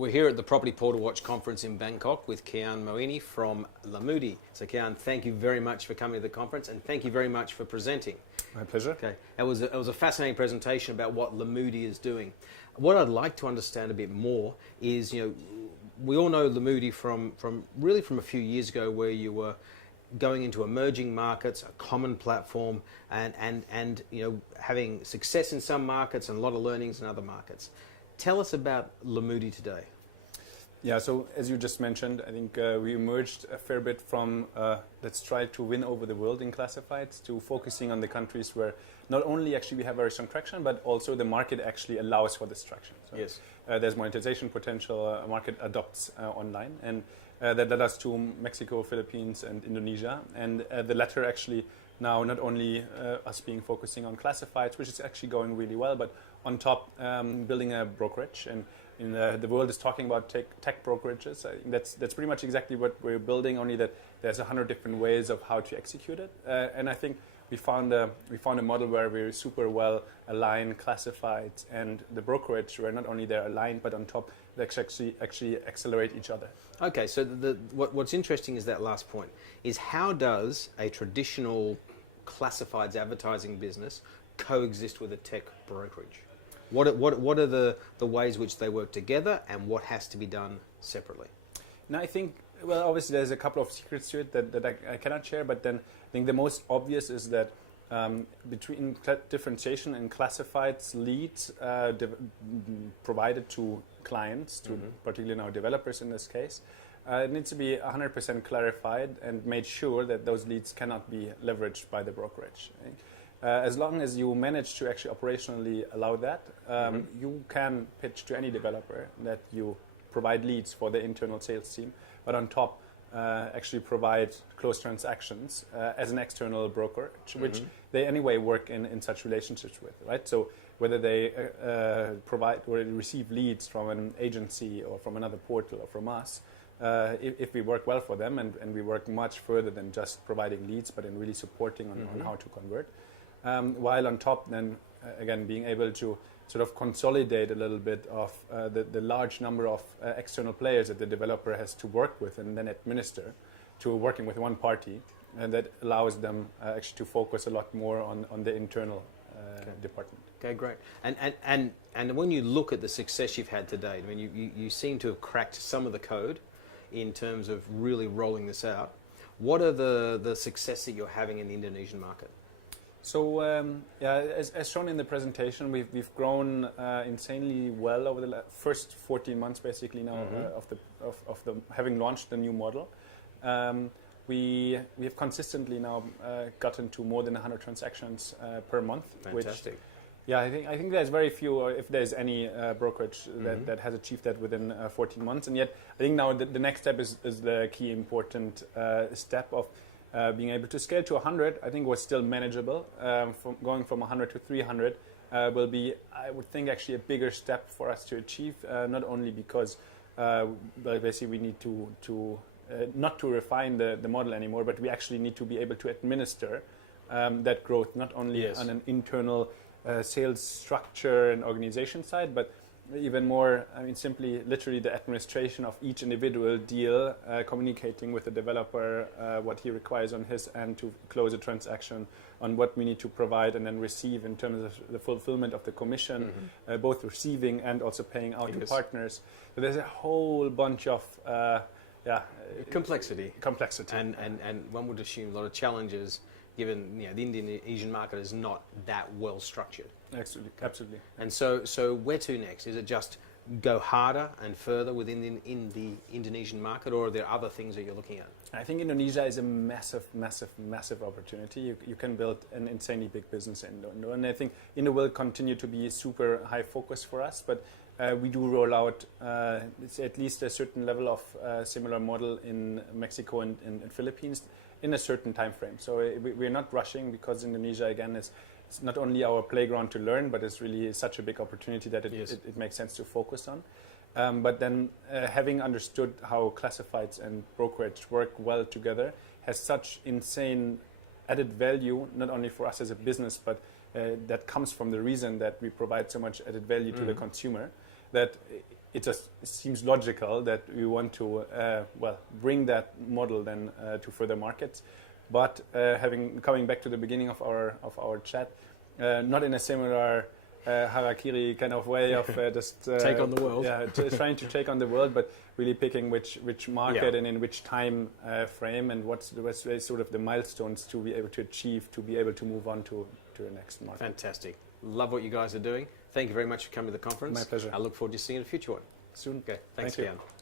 We're here at the Property Portal Watch conference in Bangkok with Kian Moini from Lamudi. So Kian, thank you very much for coming to the conference and thank you very much for presenting. My pleasure. Okay, it was a fascinating presentation about what Lamudi is doing. What I'd like to understand a bit more is, we all know Lamudi from a few years ago, where you were going into emerging markets, a common platform, and having success in some markets and a lot of learnings in other markets. Tell us about Lamudi today. Yeah, so as you just mentioned, I think we emerged a fair bit from let's try to win over the world in classifieds to focusing on the countries where not only actually we have very strong traction, but also the market actually allows for this traction. So, yes. There's monetization potential, market adopts online, and that led us to Mexico, Philippines, and Indonesia. And the latter actually now not only us focusing on classifieds, which is actually going really well, but on top building a brokerage. And the world is talking about tech brokerages. I think that's pretty much exactly what we're building, only that there's 100 different ways of how to execute it. And I think we found a model where we're super well aligned, classifieds and the brokerage, where not only they're aligned, but on top they actually accelerate each other. Okay, so what's interesting is that last point, is how does a traditional classifieds advertising business coexist with a tech brokerage? What are the ways which they work together, and what has to be done separately? Now, I think, well, obviously there's a couple of secrets to it that I cannot share, but then I think the most obvious is that between differentiation and classifieds leads provided to clients, to particularly now developers in this case, it needs to be 100% clarified and made sure that those leads cannot be leveraged by the brokerage. Right? As long as you manage to actually operationally allow that, you can pitch to any developer that you provide leads for the internal sales team, but on top actually provide closed transactions as an external brokerage, which they anyway work in such relationships with, right? So whether they provide or receive leads from an agency or from another portal or from us, if we work well for them, and we work much further than just providing leads, but in really supporting on how to convert. While on top then, again, being able to sort of consolidate a little bit of the large number of external players that the developer has to work with and then administer, to working with one party, and that allows them actually to focus a lot more on the internal department. Okay, great. And when you look at the success you've had to date, I mean, you seem to have cracked some of the code in terms of really rolling this out. What are the success that you're having in the Indonesian market? So, as shown in the presentation, we've grown insanely well over the first 14 months, basically now of the having launched the new model. We have consistently now gotten to more than 100 transactions per month. Fantastic. Which, I think there's very few, or if there's any brokerage that has achieved that within 14 months. And yet, I think now the next step is the key important step of being able to scale to 100. I think was still manageable. Going from 100 to 300 will be, I would think, actually a bigger step for us to achieve. Not only because basically we need to not to refine the model anymore, but we actually need to be able to administer that growth not only on an internal sales structure and organization side, but even more, I mean, simply, literally the administration of each individual deal, communicating with the developer what he requires on his end to close a transaction, on what we need to provide and then receive in terms of the fulfillment of the commission, both receiving and also paying out to partners. So there's a whole bunch of complexity, and one would assume a lot of challenges, given the Indonesian market is not that well structured. Absolutely. And so where to next? Is it just go harder and further within the Indonesian market, or are there other things that you're looking at? I think Indonesia is a massive opportunity. You can build an insanely big business in Indo, and I think Indo will continue to be a super high focus for us, but we do roll out at least a certain level of similar model in Mexico and Philippines in a certain time frame. So we're not rushing, because Indonesia, again, it's not only our playground to learn, but it's really such a big opportunity that it makes sense to focus on. But then having understood how classifieds and brokerage work well together has such insane added value, not only for us as a business, but that comes from the reason that we provide so much added value to the consumer, that it just seems logical that we want to bring that model then to further markets. But coming back to the beginning of our chat, not in a similar harakiri kind of way of just take on the world. Trying to take on the world, but really picking which market and in which time frame, and what's sort of the milestones to be able to achieve, to be able to move on to the next market. Fantastic. Love what you guys are doing. Thank you very much for coming to the conference. My pleasure. I look forward to seeing a future one Soon. Okay. Thanks, Thank you. Kian.